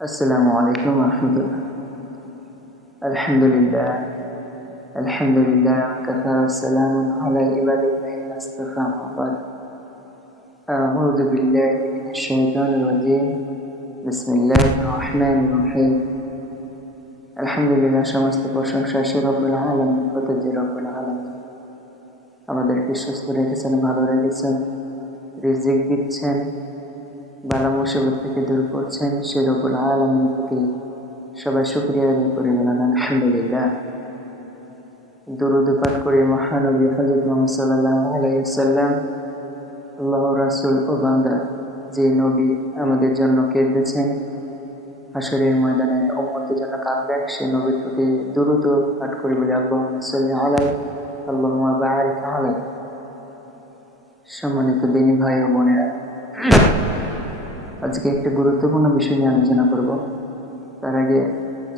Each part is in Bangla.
السلام عليكم ورحمة الله. الحمد لله. الحمد لله وكفى والسلام على عباده الذين اصطفى وبعد. أعوذ بالله من الشيطان الرجيم. بسم الله الرحمن الرحيم. الحمد لله সমস্ত প্রশংসা সে রব্বুল আলামিন হতে যে রব্বুল আলামিন আমাদেরকে সুস্থ রেখেছেন, ভালো রেখেছেন, রিজিক দিচ্ছেন, বালা মুসিবত থেকে দূর করছেন, সে রব্বুল আলামিন থেকে সবাই শুকরিয়া আদায় করে বলেন আলহামদুলিল্লাহ। দরুদ পাঠ করে মহানবী হযরত মুহাম্মদ সাল্লাল্লাহু আলাইহি ওয়াসাল্লাম আল্লাহর রাসূল ও বান্দা, যে নবী আমাদের জন্য কেঁদেছেন, হাশরের ময়দানে উম্মতের জন্য কাঁদবেন, সেই নবীর প্রতি দরুদ পাঠ করে বলি আল্লাহুম্মা সাল্লি আলাইহি আল্লাহুম্মা বারিক আলাইহি। সম্মানিত দিনী ভাই ও বোনেরা, আজকে একটা গুরুত্বপূর্ণ বিষয় নিয়ে আলোচনা করব। তার আগে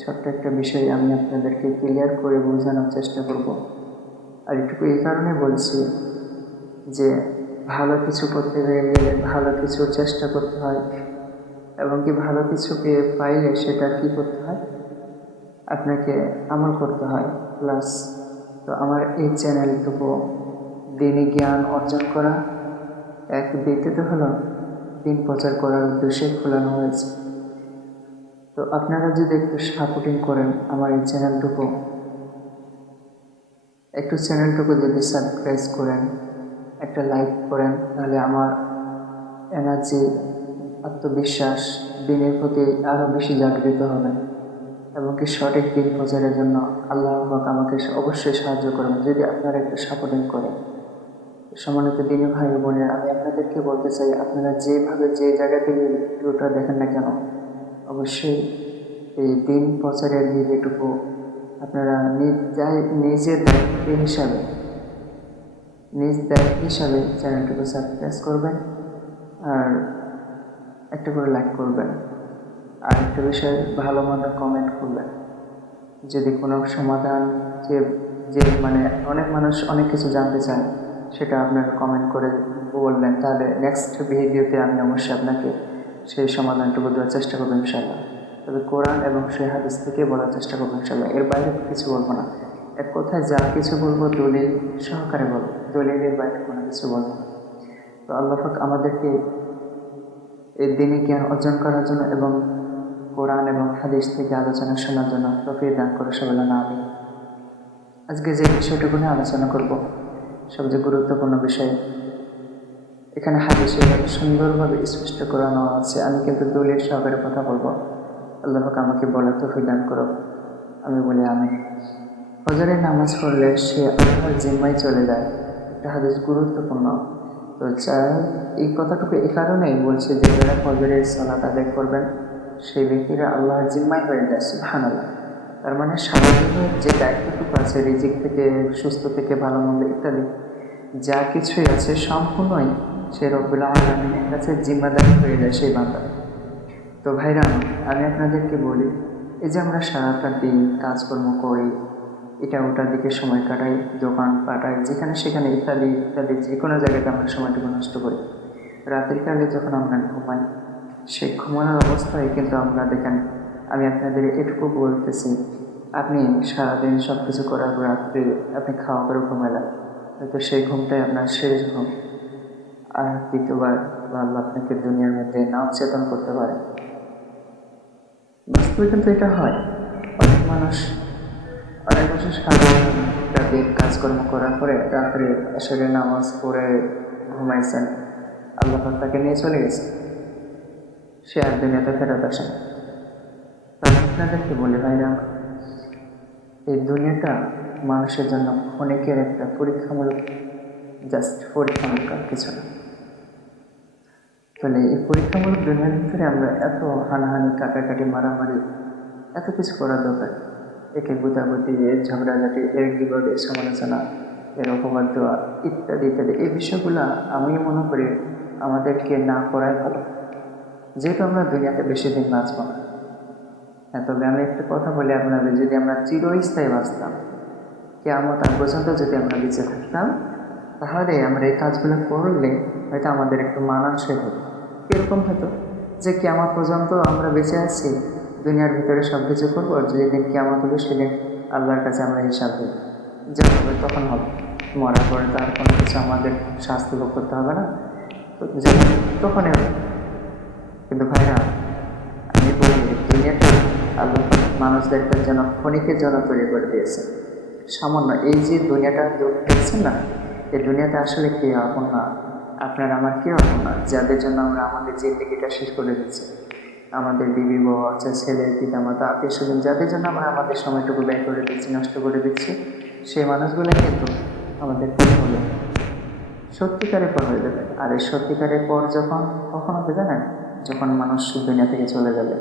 ছোট্ট একটা বিষয় আমি আপনাদেরকে ক্লিয়ার করে বোঝানোর চেষ্টা করব। আর এটুকু এই কারণে বলছি যে ভালো কিছু করতে গেলে ভালো কিছুর চেষ্টা করতে হয়, এবং কি ভালো কিছুকে পাইলে সেটা কি করতে হয়, আপনাকে আমল করতে হয়। প্লাস তো আমার এই চ্যানেলটুকু দিনী জ্ঞান অর্জন করা, এক দ্বিতীয়ত হলো দিন প্রচার করার উদ্দেশ্যে খোলানো হয়েছে। তো আপনারা যদি একটু সাপোর্টিং করেন আমার এই চ্যানেলটুকু, একটু চ্যানেলটুকু যদি সাবস্ক্রাইব করেন, একটা লাইক করেন, তাহলে আমার এনার্জি, আত্মবিশ্বাস দিনের প্রতি আরও বেশি জাগৃত হবে, এবং কি সঠিক দিন প্রচারের জন্য আল্লাহ পাক আমাকে অবশ্যই সাহায্য করবেন যদি আপনারা একটু সাপোর্টিং করেন। সম্মানিত দিনী ভাই ও বোনেরা, আমি আপনাদেরকে বলতে চাই, আপনারা যেভাবে যে জায়গা থেকে ভিডিওটা দেখেন না কেন, অবশ্যই এই দিন প্রচারের ভিডিওটুকু আপনারা নিজের দায়িত্ব হিসাবে চ্যানেলটুকু সাবস্ক্রাইব করবেন, আর একটা করে লাইক করবেন, আর একটা বিষয় ভালো মন্দ কমেন্ট করবেন। যদি কোনো সমাধান যে যে মানে অনেক মানুষ অনেক কিছু জানতে চান, সেটা আপনারা কমেন্ট করে বলবেন, তাহলে নেক্সট ভিডিওতে আমি অবশ্যই আপনাকে সেই সমাধানটুকু দেওয়ার চেষ্টা করবো ইনশাল্লাহ। তবে কোরআন এবং সেই হাদিস থেকে বলার চেষ্টা করবো ইনশাল্লাহ, এর বাইরে কিছু বলবো না। এক কথায় যা কিছু বলবো দলিল সহকারে বলবো, দলিলের বাইরে কোনো কিছু বলবো না। তো আল্লাহ পাক আমাদেরকে এই দিনে জ্ঞান অর্জন করার জন্য এবং কোরআন এবং হাদিস থেকে আলোচনা শোনার জন্য তৌফিক দান করে সবাই না। আমি আজকে যে বিষয়টুকু নিয়ে আলোচনা করব, সবচেয়ে গুরুত্বপূর্ণ বিষয়, এখানে হাদিসে সুন্দরভাবে স্পষ্ট করানো আছে। আমি কিন্তু দলিল সহকারে কথা বলবো। আল্লাহ পাক আমাকে বলার তৌফিক দান করো, আমি বলি আমি। ফজরের নামাজ পড়লে সে আল্লাহর জিম্মায় চলে যায়, একটা হাদিস গুরুত্বপূর্ণ। তো এই কথাটুকু এই কারণেই বলছে যে যারা ফজরের সালাত আদায় করবেন সেই ব্যক্তিরা আল্লাহর জিম্মায় হয়ে যায়। সুবহানাল্লাহ। তার মানে সারাদিনের যে দায়িত্বটুকু আছে, রিজিক থেকে, সুস্থ থেকে, ভালো মন্দ ইত্যাদি যা কিছুই আছে, সম্পূর্ণই সে রব্বুল আলামিনের কাছে জিম্মাদারি হয়ে যায় সেই বান্দা। তো ভাইরা, আমি আপনাদেরকে বলি, এই যে আমরা সারাটা দিন কাজকর্ম করি, এটা ওটার দিকে সময় কাটাই, দোকান পাঠাই, যেখানে সেখানে ইত্যাদি ইত্যাদি, যে কোনো জায়গাতে আমরা সময়টুকু নষ্ট করি। রাতের কালে যখন আমরা ঘুমাই, সেই ঘুমানোর অবস্থায় কিন্তু আমরা দেখেন, আমি আপনাদের এটুকু বলতেছি, আপনি সারাদিন সব কিছু করার পর রাত্রে আপনি খাওয়া করে ঘুমালেন, হয়তো সেই ঘুমটাই আপনার শেষ ঘুম। আর দ্বিতীয়বার আল্লাহ আপনাকে দুনিয়ার মধ্যে নাও চেতন করতে পারে। বাস্তবে কিন্তু এটা হয়। অনেক মানুষ সারাটা দিন কাজকর্ম করার পরে রাত্রে আসরে নামাজ পড়ে ঘুমাইছেন, আল্লাহ পাক তাকে নিয়ে চলে গেছে, সে আর দুনিয়াতে ফেরত আসে না। তাহলে আপনাদেরকে বলি ভাইরা, এই দুনিয়াটা মানুষের জন্য অনেকের একটা পরীক্ষামূলক, জাস্ট পরীক্ষামূলক, আর কিছু না। তাহলে এই পরীক্ষামূলক দুনিয়ার ভিতরে আমরা এত হানাহানি, কাটাকাটি, মারামারি, এত কিছু করার দরকার? একে গুতাগুতি, এর ঝগড়াঝাটি, এর গিবত, এর সমালোচনা, এর অপবাদ দেওয়া ইত্যাদি ইত্যাদি, এই বিষয়গুলো আমি মনে করি আমাদেরকে না করাই ভালো, যেহেতু আমরা দুনিয়াতে বেশি দিন বাঁচব না। হ্যাঁ, তবে আমি একটা কথা বলি আপনাদের, যদি আমরা চিরস্থায়ী বাঁচতাম, কিয়ামত আগ পর্যন্ত যদি আমরা বেঁচে থাকতাম, তাহলে আমরা এই কাজগুলো করলে হয়তো আমাদের একটু মানানসই হতো। কীরকম হতো? যে কিয়ামত পর্যন্ত আমরা বেঁচে আছি, দুনিয়ার ভিতরে সব কিছু করবো, যেদিন কিয়ামত হবে সেদিন আল্লাহর কাছে আমরা হিসাব দেব, যা হবে তখন হবে। মরার পরে তো আর কোনো কিছু আমাদের শাস্তি ভোগ করতে হবে না, তো যখন তখনই হবে। কিন্তু ভাইরা, আমি বলি দুনিয়াটা আল্লাহ মানুষদের জন্য ক্ষণিকের জন্য তৈরি করে দিয়েছে, সামান্য। এই যে দুনিয়াটা দেখছেন না, এই দুনিয়াতে আসলে কে আপন না, আপনার আমার কেউ আপন না, যাদের জন্য আমরা আমাদের জিন্দগিটা শেষ করে দিচ্ছি, আমাদের বিবি বউ আছে, ছেলে পিতা মাতা আত্মীয় স্বজন, যাদের জন্য আমরা আমাদের সময়টুকু ব্যয় করে দিচ্ছি, নষ্ট করে দিচ্ছি, সেই মানুষগুলো কিন্তু আমাদের পর হবে, সত্যিকারের পর হয়ে যাবে। আর এই সত্যিকারের পর কখন হবে জানেন? যখন মানুষ দুনিয়া থেকে চলে যাবে।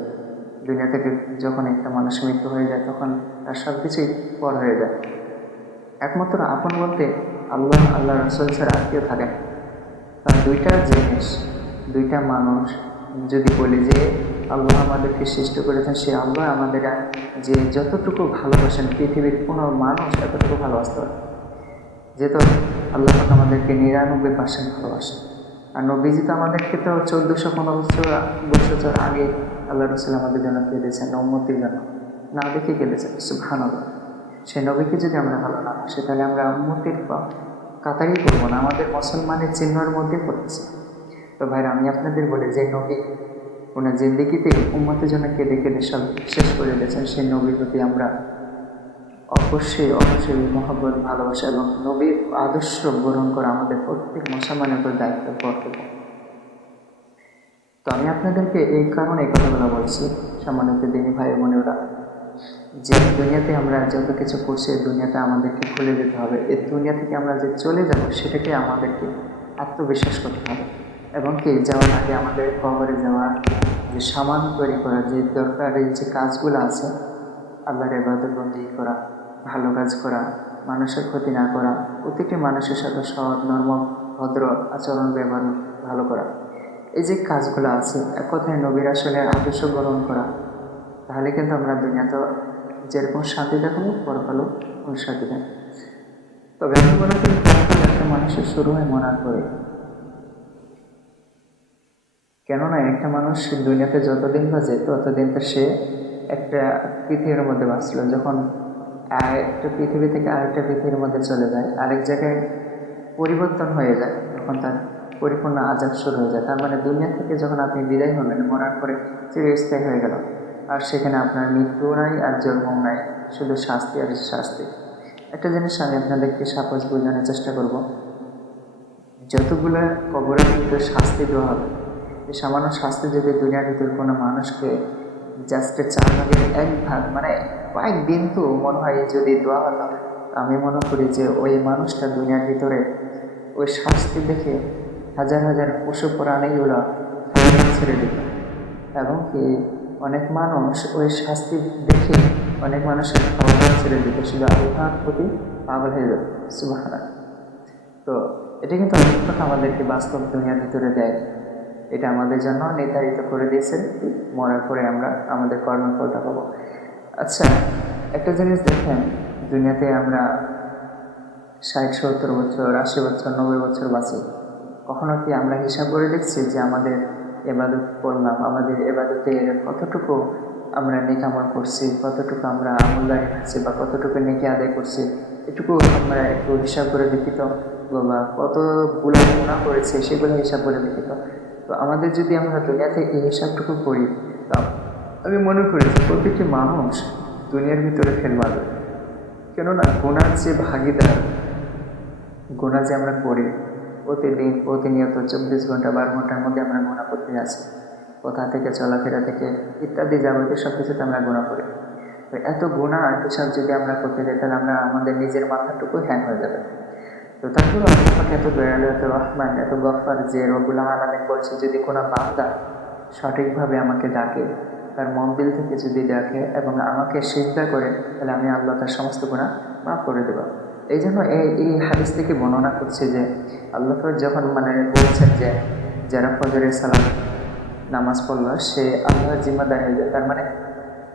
দুনিয়া থেকে যখন একটা মানুষ মৃত্যু হয়ে যায়, তখন তার সব কিছুই পর হয়ে যায়। একমাত্র আপন বলতে আল্লাহ রাসূল ছাড়া আর কেউ থাকে না। কারণ দুইটা জিনিস, দুইটা মানুষ, যদি বলি যে আল্লাহ আমাদেরকে সৃষ্টি করেছেন, সে আল্লাহ আমাদের যে যতটুকু ভালোবাসেন, পৃথিবীর কোনো মানুষ এতটুকু ভালোবাসতে পারে। যেহেতু আল্লাহ আমাদেরকে ৯৯% ভালোবাসেন। আর নবীজি তো আমাদেরকে তো ১৪০০-১৫ বছর আগে আল্লাহ রসুল আমাদের জন্য কেঁদেছেন, উম্মতির জন্য না দেখে কেঁদেছেন। সুবহানাল্লাহ। সেই নবীকে যদি আমরা ভালো না বাসি, তাহলে আমরা উম্মতির কাতারই করবো না, আমাদের মুসলমানের চিহ্নের মধ্যে পড়তেছি। তো ভাইরা, আমি আপনাদের বলি, যে নবী ওনার জিন্দেগিতে উম্মতের জন্য কেঁদে কেঁদে সব শেষ করে দিয়েছেন, সেই নবীর প্রতি আমরা অবশ্যই মহব্বত, ভালোবাসা এবং নবীর আদর্শ গ্রহণ করা আমাদের প্রত্যেক মুসলমানের উপর দায়িত্ব, কর্তব্য। তো আমি আপনাদেরকে এই কারণে এই কথাগুলো বলছি, সম্মানিত দিনী ভাই বোনেরা, যে দুনিয়াতে আমরা যত কিছু করছি, দুনিয়াটা আমাদেরকে ভুলে যেতে হবে। এই দুনিয়া থেকে আমরা যে চলে যাব, সেটাকে আমাদেরকে আত্মবিশ্বাস করতে হবে। এবং কি যাওয়ার আগে আমাদের কবরে যাওয়ার যে সামান তৈরি করা, যে দরকারি যে কাজগুলো আছে, আল্লাহর ইবাদত বন্দেগী করা, ভালো কাজ করা, মানুষের ক্ষতি না করা, প্রতিটি মানুষের সাথে সৎ, নরম, ভদ্র আচরণ ব্যবহার ভালো করা, এই যে কাজগুলো আছে, এক কথায় নবীর আসলে আদর্শ গ্রহণ করা, তাহলে কিন্তু আমরা দুনিয়াতে যেরকম শান্তি দেখাবো, পরকালও শান্তি দেখাবো। তবে আমি মনে করি একটা মানুষের শুরু হয় মরার পরে। কেননা একটা মানুষ দুনিয়াতে যতদিন বাজে, ততদিন তো সে একটা পৃথিবীর মধ্যে বাঁচল। যখন একটা পৃথিবী থেকে আরেকটা পৃথিবীর মধ্যে চলে যায়, আরেক জায়গায় পরিবর্তন হয়ে যায়, তখন তার পরিপূর্ণ আযাব শুরু হয়ে যায়। তার মানে দুনিয়া থেকে যখন আপনি বিদায় হলেন, মরার পরে চিরস্থায়ী হয়ে গেল, আর সেখানে আপনার মৃত্যু নাই আর জন্মও নাই, শুধু শাস্তি আর শাস্তি। একটা জিনিস আমি আপনাদেরকে সাপোজ বোঝানোর চেষ্টা করব, যতগুলো কবরের ভিতরে শাস্তি দেওয়া হবে, এই সামান্য শাস্তি যদি দুনিয়ার ভিতরে কোনো মানুষকে জাস্ট 4 ভাগের 1 ভাগ, মানে কয়েক বিন্দু মনে হয় যদি দেওয়া হতো, আমি মনে করি যে ওই মানুষটা দুনিয়ার ভিতরে ওই শাস্তি দেখে হাজার হাজার পশু প্রাণীগুলো ছেড়ে দিত। এবং কি অনেক মানুষ ওই শাস্তি দেখে অনেক মানুষের খাওয়া ছেড়ে দিত, শুধু আল্লাহর প্রতি পাগল হয়ে যেত। সুবহানাল্লাহ। তো এটা কিন্তু অনেক কথা আমাদেরকে বাস্তব দুনিয়ার ভিতরে দেয়, এটা আমাদের জন্য নির্ধারিত করে দিয়েছে, মরার পরে আমরা আমাদের কর্মফলটা পাবো। আচ্ছা, একটা জিনিস দেখেন, দুনিয়াতে আমরা 60-70 বছর, 80 বছর, 90 বছর বাঁচি, কখনো কি আমরা হিসাব করে দেখছি যে আমাদের ইবাদত করলাম, আমাদের ইবাদতে কতটুকু আমরা নেক আমল করছি, কতটুকু আমরা আমলদারি করছি, বা কতটুকু নেকি আদায় করছি? এটুকু আমরা একটু হিসাব করে দেখি তো, বা কতগুলো গুনাহ করেছি সেগুলো হিসাব করে দেখি তো। তো আমাদের যদি আমরা দুনিয়াতে এই হিসাবটুকু করি, তা আমি মনে করি যে প্রতিটি মানুষ দুনিয়ার ভিতরে ফেল মারবে। কেননা গুনার যে ভাগিদার, গুনাহ যে আমরা করি প্রতিদিন, প্রতিনিয়ত 24 ঘন্টা 12 ঘন্টার মধ্যে আমরা গুনাহ করতে আছি, কোথা থেকে, চলাফেরা থেকে ইত্যাদি যাবতীয় সব কিছুতে আমরা গুনাহ করি। তো এত গুনাহ হিসাব যদি আমরা করতে যাই, তাহলে আমরা আমাদের নিজের মাথাটুকু হ্যাং হয়ে যাবে। তো তারপর আল্লাহ এত দয়ালু, এত রহমান, এত গফফার, যে রব্বুল আলামিন বলছে, যদি কোনো বান্দা সঠিকভাবে আমাকে ডাকে, তার মন দিল থেকে যদি ডাকে এবং আমাকে সিজদা করে, তাহলে আমি আল্লাহ তার সমস্ত গুনাহ মাফ করে দেব। এই জন্য এই হাদিস থেকে বর্ণনা করছে যে আল্লাহ যখন বলছেন যে যারা ফজরের সালাত নামাজ পড়ল, সে আল্লাহর জিম্মাদার হয়ে যায়। তার মানে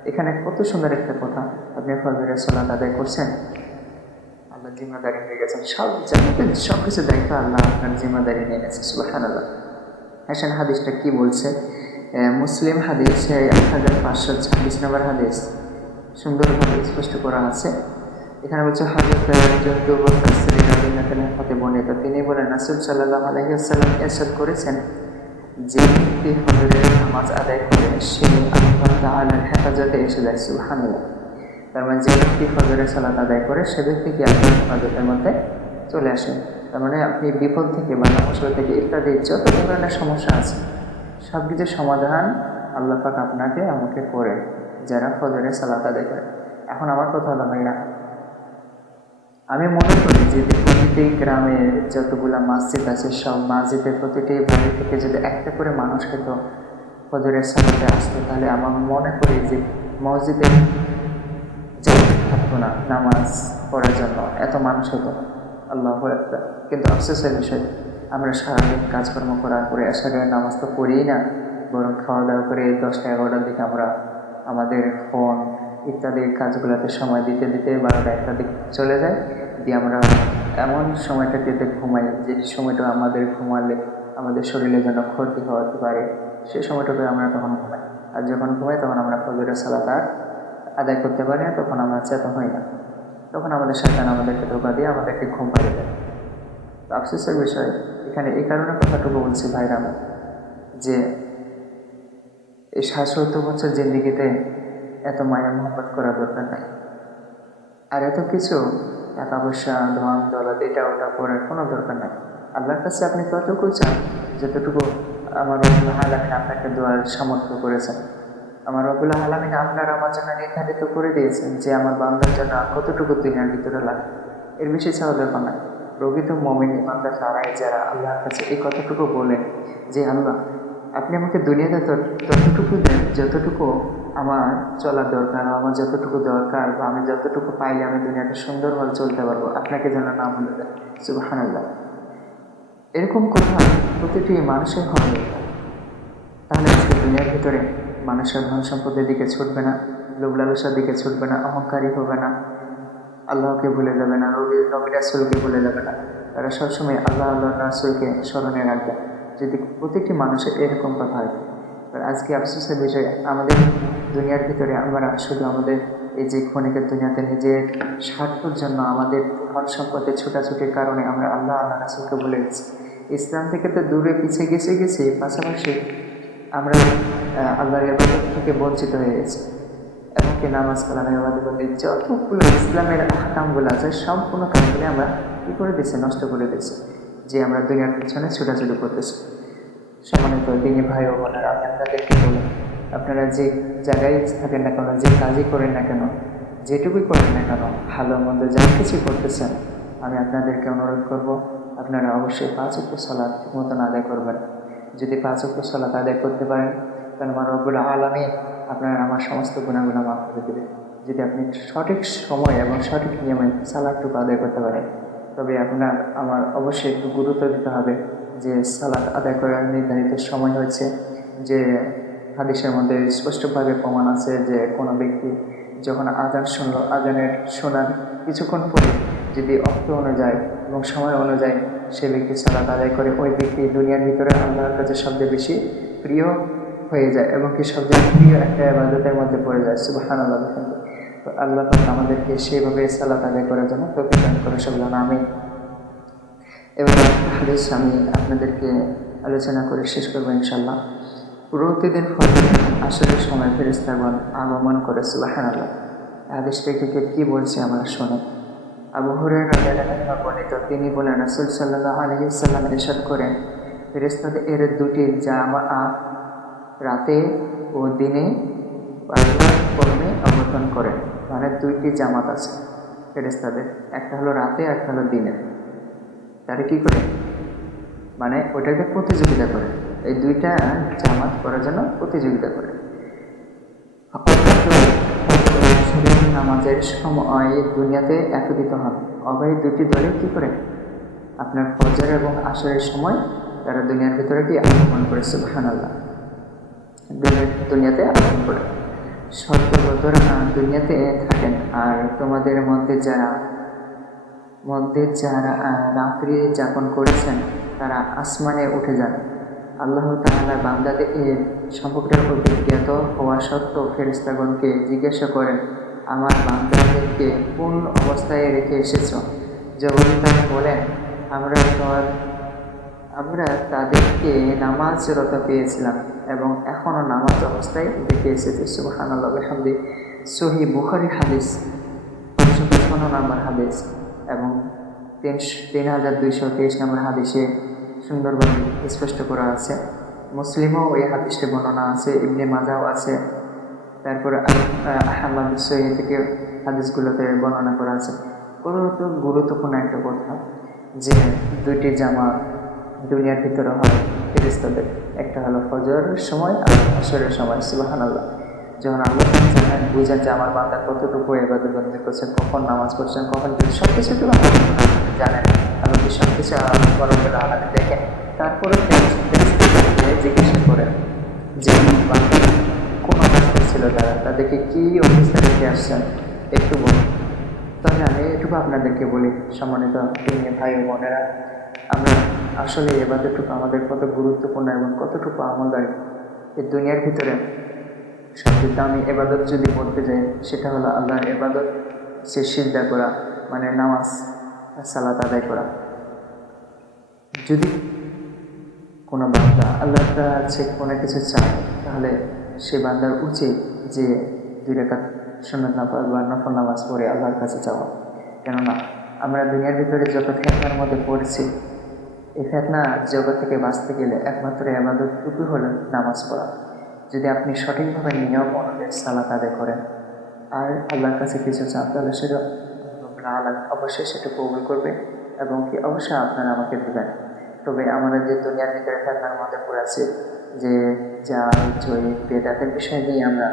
এখানে কত সুন্দর একটা কথা, আপনি ফজরের সালাত আদায় করছেন, আল্লাহ জিম্মাদারি হয়ে গেছেন, সব কিছু দায়িত্ব আল্লাহ আপনার জিম্মাদারি নিয়ে গেছে। সুবহানাল্লাহ। হাসান হাদিসটা কি বলছে মুসলিম হাদিস 1526 নম্বর হাদিস সুন্দরভাবে স্পষ্ট করা আছে। এখানে বলছে হযরত জুনদুব হতে বর্ণিত, তিনি বলেন রাসূল সাল্লাল্লাহু আলাইহি ওয়াসাল্লাম ইরশাদ করেছেন, যে ব্যক্তি ফজরের নামাজ আদায় করে সে আল্লাহ তাআলার হেফাজতে এসে যায়। সুবহানাল্লাহ। তার মানে যে ব্যক্তি ফজরের সালাত আদায় করে সে ব্যক্তি কি আল্লাহর হেফাজতের মধ্যে চলে আসে। তার মানে আপনি বিপদ থেকে বা সমস্যা থেকে ইত্যাদি যত ধরনের সমস্যা আছে সব কিছুর সমাধান আল্লাহ পাক আপনাকে আমাকে করে যারা ফজরের সালাত আদায় করে। এখন আমার কথা হলো ভাইরা, আমি মনে করি যে প্রতিটি গ্রামের যতগুলা মসজিদ আছে সব মসজিদের প্রতিটি বাড়ি থেকে যদি একটা করে মানুষ হয়তো ফজরের সালাতে আসতো, তাহলে আমার মনে করি যে মসজিদে থাকতো না নামাজ পড়ার জন্য, এত মানুষ হতো। আল্লাহু আকবার। কিন্তু আফসোসের বিষয়, আমরা সারাদিন কাজকর্ম করার পরে এশারের নামাজ তো পড়িই না, বরং খাওয়া দাওয়া করে 10টা-11টার দিকে আমরা আমাদের ফোন ইত্যাদি কাজগুলোতে সময় দিতে দিতে 12টা-1টার দিকে চলে যায়, দিয়ে আমরা এমন সময়টাতে ঘুমাই যে সময়টা আমাদের ঘুমালে আমাদের শরীরের জন্য ক্ষতি হতে পারে, সে সময়টাতে আমরা তখন ঘুমাই। আর যখন ঘুমাই তখন আমরা ফজরের সালাত আর আদায় করতে পারি না, তখন আমরা চেতন হই না, তখন আমাদের শয়তান আমাদেরকে ধোঁকা দিয়ে আমাদেরকে ঘুম পাড়িয়ে দেয়। তো আফসোসের বিষয় এখানে এই কারণে কথাটুকু বলছি ভাইরা, যে এই 60-70 বছর জিন্দিগিতে এত মায়া মহব্বত করা দরকার নাই, আর এত কিছু টাকা পয়সা ধন দৌলত এটা ওটা করার কোনো দরকার নাই। আল্লাহর কাছে আপনি ততটুকু চান যতটুকু আমার রব্বুল আলামিন আপনাকে দোয়ার সামর্থ্য করেছেন। আমার রব্বুল আলামিন আপনার আমার জন্য নির্ধারিত করে দিয়েছেন যে আমার বান্দার জন্য কতটুকু দুনিয়ার ভিতরে লাগে, এর বেশি চাওয়া দরকার নাই। প্রকৃত মুমিন ইমানদার তারাই যারা আল্লাহর কাছে এই কথাটুকু বলেন যে আল্লাহ আপনি আমাকে দুনিয়াতে ততটুকু দেন যতটুকু আমার চলার দরকার, আমার যতটুকু দরকার বা আমি যতটুকু পাইলে আমি দুনিয়াতে সুন্দরভাবে চলতে পারবো, আপনাকে যেন না ভুলে দেয়। সুবহানাল্লাহ। এরকম কথা প্রতিটি মানুষের হবে, তাহলে আজকে দুনিয়ার ভিতরে মানুষের ধন সম্পদের দিকে ছুটবে না, লোভ লালসার দিকে ছুটবে না, অহংকারী হবে না, আল্লাহকে ভুলে যাবে না, নবী রাসূলকে ভুলে যাবে না। তারা সবসময় আল্লাহ রাসূলকে স্মরণে রাখবে। যদি প্রতিটি মানুষের এরকম কথা হয়, আজকে আফসোসের বিষয় আমাদের দুনিয়ার ভিতরে আমরা শুধু আমাদের এই যে ক্ষণিকের দুনিয়াতে নিজের স্বার্থের জন্য আমাদের ধন সম্পদের ছোটাছুটির কারণে আমরা আল্লাহ রাসূলকে ভুলে গেছি। ইসলাম থেকে তো দূরে পিছিয়ে গেছি, পাশাপাশি আমরা আল্লাহর ইবাদত থেকে বঞ্চিত হয়ে গেছি। এমনকি নামাজ কালাম ইবাদত যতগুলো ইসলামের আহকামগুলো আছে সম্পূর্ণ কাজগুলি আমরা কী করে দিচ্ছি, নষ্ট করে দিচ্ছি, যে আমরা দুনিয়ার পিছনে ছোটাছুটি করতেছি। সম্মানিত দিনী ভাই ও বোনেরা, আমি আপনাদেরকে বলি, আপনারা যে জায়গায় থাকেন না কেন, যে কাজই করেন না কেন, যেটুকুই করেন না কেন, ভালো মন্দ যা কিছু করতেছেন, আমি আপনাদেরকে অনুরোধ করব আপনারা অবশ্যই 5 ওয়াক্ত সালাত ঠিক মতন আদায় করবেন। যদি 5 ওয়াক্ত সালাত আদায় করতে পারেন তাহলে আমার রব্বুল আলামিন আপনার আমার সমস্ত গুনাহগুলো মাফ করে দেবে। যদি আপনি সঠিক সময় এবং সঠিক নিয়মে সালাতটুকু আদায় করতে পারেন, তবে আপনার আমার অবশ্যই একটু গুরুত্ব দিতে হবে যে সালাত আদায় করার নির্ধারিত সময় হচ্ছে, যে হাদিসের মধ্যে স্পষ্টভাবে প্রমাণ আছে যে কোনো ব্যক্তি যখন আজান শুনল, আজানের শোনার কিছুক্ষণ পরে যদি অর্থ অনুযায়ী এবং সময় অনুযায়ী সে ব্যক্তি সালাত আদায় করে, ওই ব্যক্তি দুনিয়ার ভিতরে আল্লাহর কাছে সবচেয়ে বেশি প্রিয় হয়ে যায় এবং কি সবচেয়ে প্রিয় একটা ইবাদতের মধ্যে পড়ে যায়। সুবহানাল্লাহ। তো আল্লাহ পাক আমাদেরকে সেভাবে সালাত আদায় করার জন্য তৌফিক দান করে সকল। আমি এবার হাদিস আমি আপনাদেরকে আলোচনা করে শেষ করবো ইনশাল্লাহ। প্রতিদিন ফজর আসরের সময় ফেরেশতাগণ আগমন করে। সুবহানাল্লাহ। হাদিসটা থেকে কি বলছে আমরা শুনি। আবু হুরায়রা রাদিয়াল্লাহু আনহু বর্ণিত, তিনি বলেন রাসূল সাল্লাল্লাহু আলাইহি ওয়াসাল্লাম ইরশাদ করেন, ফেরেশতাদের এর দুটি জামাত রাতে ও দিনে আল্লাহর কর্মে অবতরণ করেন। মানে দুইটি জামাত আছে ফেরেশতাদের, একটা হলো রাতে, একটা হলো দিনে। তারা কি করে, মানে ওটাকে প্রতিযোগিতা করে, এই দুইটা জামাত করার জন্য প্রতিযোগিতা করে। নামাজের সময় দুনিয়াতে একত্রিত হন। অভয় দুটি দলে কি করে, আপনার ফজর এবং আসরের সময় তারা দুনিয়ার ভিতরে কি আগমন করে। সুবহানাল্লাহ। দুনিয়াতে আগমন করে সত্যবতর দুনিয়াতে থাকেন। আর তোমাদের মধ্যে যারা রাত্রি যাপন করেছেন তারা আসমানে উঠে যান। আল্লাহ তাআলা বান্দাদের সম্পর্কের অভিজ্ঞত হওয়া সত্ত্বেও ফেরেশতাগণকে জিজ্ঞাসা করেন, আমার বান্দাদেরকে কোন অবস্থায় রেখে এসেছ? যখন তারা বলেন, আমরা তাদেরকে নামাজরত পেয়েছিলাম এবং এখনও নামাজ অবস্থায় রেখে এসেছি। সুবহানাল্লাহ ওয়া বিহামদিহি। সহিহ বুখারী হাদিস 555 নম্বর হাদিস এবং 3223 নম্বর হাদিসে সুন্দরভাবে স্পষ্ট করা আছে। মুসলিমও এই হাদিসটি বর্ণনা আছে, ইবনে মাজাহও আছে, তারপরে আহমদ সহিহ থেকে হাদিসগুলোতে বর্ণনা করা আছে। কত গুরুত্বপূর্ণ একটা কথা যে দুইটি জামা দুনিয়ার ভিতরে হয় ফেরেশতাদের, একটা হলো ফজরের সময় আর আসরের সময়। সুবহানাল্লাহ। যখন আল্লাহ বুঝেন যে আমার বান্দা কতটুকু ইবাদত বন্দী করছেন, কখন নামাজ পড়ছেন, কখন সব কিছু তো জানেন, আপনি সব কিছু আলাদা দেখেন, তারপরে জিজ্ঞাসা করেন যে বান্দা কোন অবস্থায় ছিল, তাদেরকে কি অবস্থা রেখে আসছেন একটু বলুন। তাহলে আমি এটুকু আপনাদেরকে বলি, সম্মানিত ভাই ও বোনেরা, আমরা আসলে এবাদতটুকু আমাদের কত গুরুত্বপূর্ণ এবং কতটুকু আমলদারি। এই দুনিয়ার ভিতরে সবচেয়ে দামি এবাদত যদি বলতে যাই, সেটা হলো আল্লাহর এবাদত, সে সিজদা করা, মানে নামাজ সালাত আদায় করা। যদি কোনো বান্দা আল্লাহর কাছে কোনো কিছু চায়, তাহলে সে বান্দার উচিত যে 2 রাকাত সুন্নাত নামাজ বা নফল নামাজ পড়ে আল্লাহর কাছে চাওয়া। কেননা আমরা দুনিয়ার ভিতরে যত ফিতনার মধ্যে পড়ছি, এই ফিতনা জগৎ থেকে বাঁচতে গেলে একমাত্র ইবাদতটুকু হলো নামাজ পড়া। যদি আপনি সঠিকভাবে নিয়ম অনুযায়ী সালাত আদায় করেন আর আল্লাহর কাছে কিছু চান, তাহলে সেটা আল্লাহ অবশ্যই সেটা কবুল করবে এবং কি অবশ্যই আপনারা আমাকে দেবেন। তবে আমাদের যে দুনিয়ার ভিতরে ফিতনার মধ্যে পড়ে আছে, যে জাল জয়ী বেদাতের বিষয় নিয়ে আমরা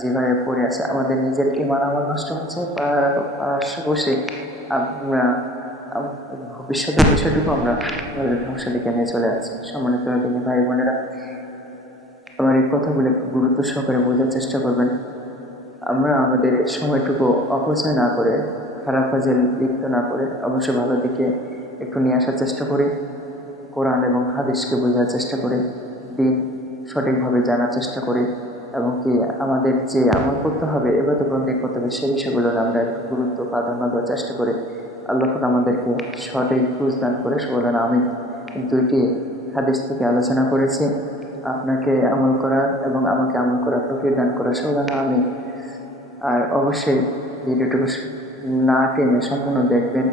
যেভাবে পড়ে আছে, আমাদের নিজের ঈমান আমল নষ্ট হচ্ছে, পাশাপাশি আমরা ভবিষ্যতের বিষয়টুকু আমরা ধ্বংসের দিকে নিয়ে চলে আসছি। সম্মানিত ভাই বোনেরা, আমার এই কথাগুলো গুরুত্ব সহকারে বোঝার চেষ্টা করবেন। আমরা আমাদের সময়টুকু অপচয় না করে, খারাপ কাজে লিপ্ত না করে অবশ্যই ভালো দিকে একটু নিয়ে আসার চেষ্টা করি। কোরআন এবং হাদিসকে বোঝার চেষ্টা করি, দিন সঠিকভাবে জানার চেষ্টা করি এবং কি আমাদের যে আমল করতে হবে, ইবাদত বন্দেগী করতে হবে, সেই বিষয়গুলো আমরা একটু গুরুত্ব প্রাধান্য দেওয়ার চেষ্টা করি। আল্লাহ আমাদেরকে সঠিক বুঝ দান করে। বলেন আমি 2টি হাদিস থেকে আলোচনা করেছি, আপনাকে আমল করা এবং আমাকে আমল করার তৌফিক দান করা বলেন আমি। আর অবশ্যই ভিডিওটুকু না টেনে সম্পূর্ণ দেখবেন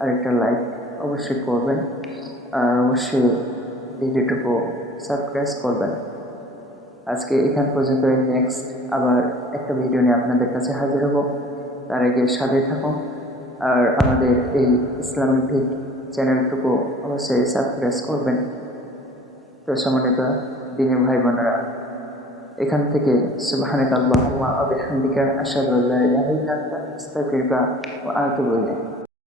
আর একটা লাইক অবশ্যই করবেন আর অবশ্যই ভিডিওটুকু সাবস্ক্রাইব করবেন। আজকে এখান পর্যন্ত, নেক্সট আবার একটা ভিডিও নিয়ে আপনাদের কাছে হাজির হব। তার আগে সাথে থাকুন আর আমাদের এই ইসলামিক ভিড চ্যানেলটুকু অবশ্যই সাবস্ক্রাইব করবেন। তো সম্মানিত দিনী ভাই বোনেরা, এখান থেকে সুবহানাকাল্লাহুম্মা ওয়া বিহামদিকা আশহাদু আল্লা ইলাহা ইল্লা আনতা আস্তাগফিরুকা ওয়া আতুবু ইলাইক।